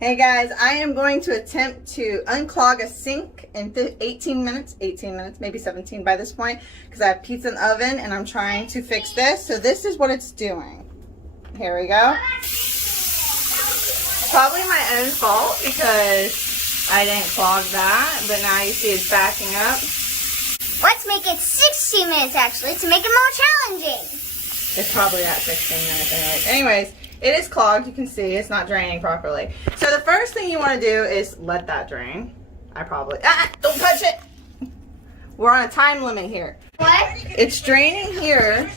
Hey guys, I am going to attempt to unclog a sink in 18 minutes, maybe 17 by this point, because I have pizza in the oven and I'm trying to fix this. So this is what it's doing. Here we go. Probably my own fault because I didn't clog that, but now you see it's backing up. Let's make it 60 minutes actually to make it more challenging. It's probably at 16 minutes anyways. It is clogged, you can see it's not draining properly. So the first thing you want to do is let that drain. Don't touch it. We're on a time limit here. What? It's draining here.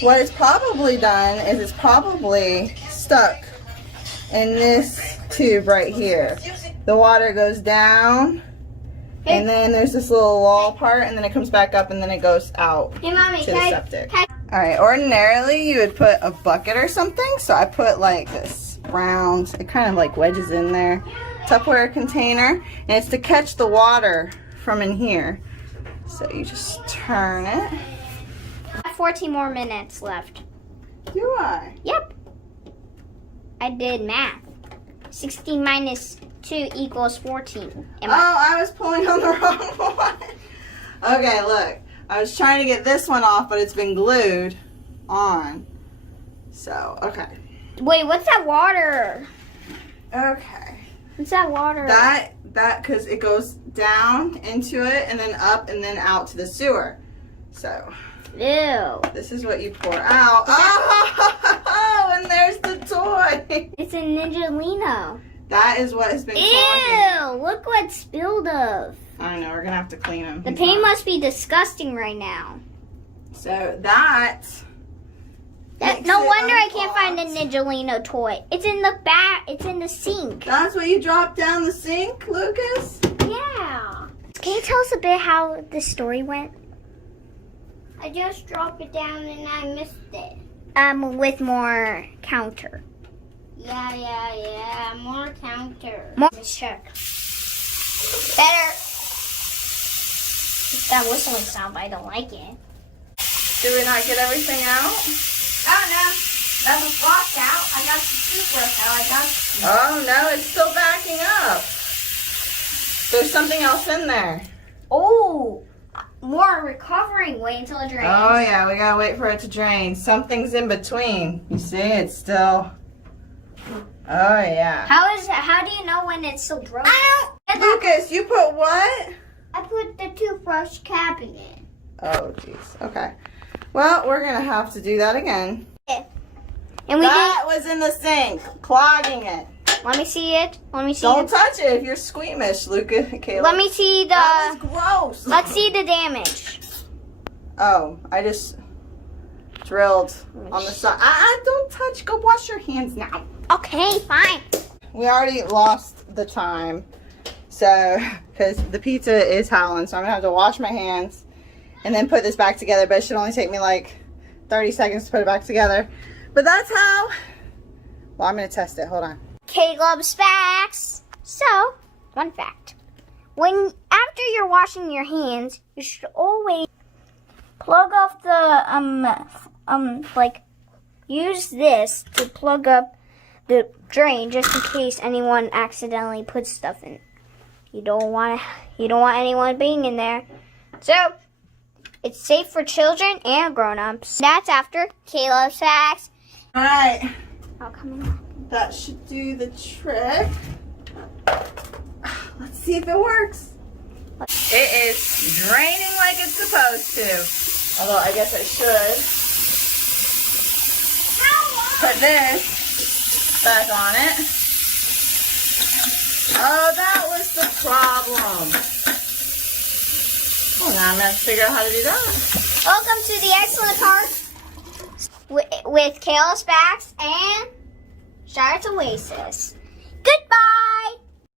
What it's probably done is it's probably stuck in this tube right here. The water goes down and then there's this little wall part and then it comes back up and then it goes out Hey, Mommy, to the septic. Alright, ordinarily you would put a bucket or something, so I put like this round, it kind of like wedges in there, Tupperware container, and it's to catch the water from in here. So you just turn it. I have 14 more minutes left. Do I? Yep. I did math. 16 minus 2 equals 14. I was pulling on the wrong one. Okay, look. I was trying to get this one off, but it's been glued on. So, okay. Wait, what's that water? Okay. What's that water? That, because it goes down into it and then up and then out to the sewer. So, Ew. this is what you pour out. Oh, and there's the toy. It's a Ninjalino. That is what has been clogging. Ew, look what spilled of. I don't know, we're going to have to clean them. The paint must be disgusting right now. So that No wonder I can't find the Ninjalino toy. It's in the back. It's in the sink. That's what you dropped down the sink, Lucas? Yeah. Can you tell us a bit how the story went? I just dropped it down and I missed it. With more counter. Yeah. More counter. Let's check. Better. That whistling sound, but I don't like it. Did we not get everything out? Oh no, that was washed out. I got the toothbrush out. Oh no, it's still backing up. There's something else in there. Oh, more recovering. Wait until it drains. Oh yeah, we gotta wait for it to drain. Something's in between. You see, it's still. Oh yeah. How do you know when it's still dry? Lucas, you put what? I put the toothbrush cap in it. Oh jeez. Okay. Well, we're gonna have to do that again. And that was in the sink, clogging it. Let me see it. Don't touch it if you're squeamish, Luca. Caleb. Let me see the. That was gross. Let's see the damage. Oh, I just drilled on the side. Don't touch. Go wash your hands now. Okay, fine. We already lost the time, so because the pizza is howling, so I'm gonna have to wash my hands and then put this back together. But it should only take me like 30 seconds to put it back together. But that's how. Well, I'm gonna test it. Hold on. Caleb's facts. So, fun fact: after you're washing your hands, you should always plug off the use this to plug up the drain just in case anyone accidentally puts stuff in. You don't want anyone being in there. So, it's safe for children and grown-ups. That's after Caleb's facts. All right. I'll come in. That should do the trick. Let's see if it works. It is draining like it's supposed to. Although I guess I should put this back on it. Oh, that was the problem. Well, now I'm going to have to figure out how to do that. Welcome to the excellent part with Caleb's facts and Shire Oasis. Goodbye!